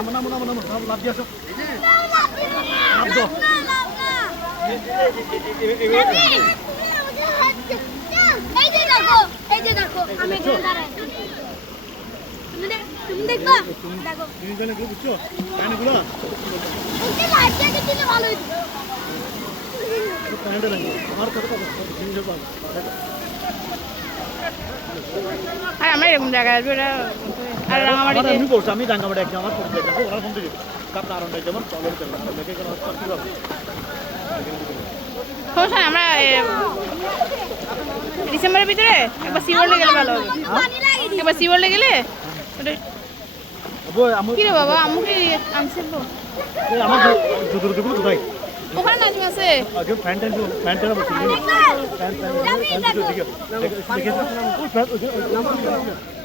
লাভ দিয়ে আসো লাভ দাও এই যে দেখো আমি এখানে দাঁড়াই তুমি দেখবা দেখো তুমি জানো কি বুঝছো কানেগুলো ওকে লাইট জ্যাকেট দিলে ভালো হতো কানেটা লাগবে আমার কথা কথা জিনিস পাবো আর আমরা এরকম জায়গায় আসবো এটা আর রাঙামাটিতে আমি বলছি আমি রাঙ্গামাটি একদম আমার পরিচয় দেখো ওরা ফোন দিকে আপনার আরন্ডাই যেমন চলেন চলেন দেখে কেন কি হবে সমস্যা নেই, আমরা ডিসেম্বরের ভিতরে একবার সিওয়ার্ল্ডে গেলে ভালো হবে একবার সিওয়ার্ল্ডে গেলে কি রে বাবা আমাকে আনছিল আমার জুতোর দুপুর কোথায় ওখানে নাজমি আছে আগে ফ্যানটা বসে ফ্যান দিকে দেখে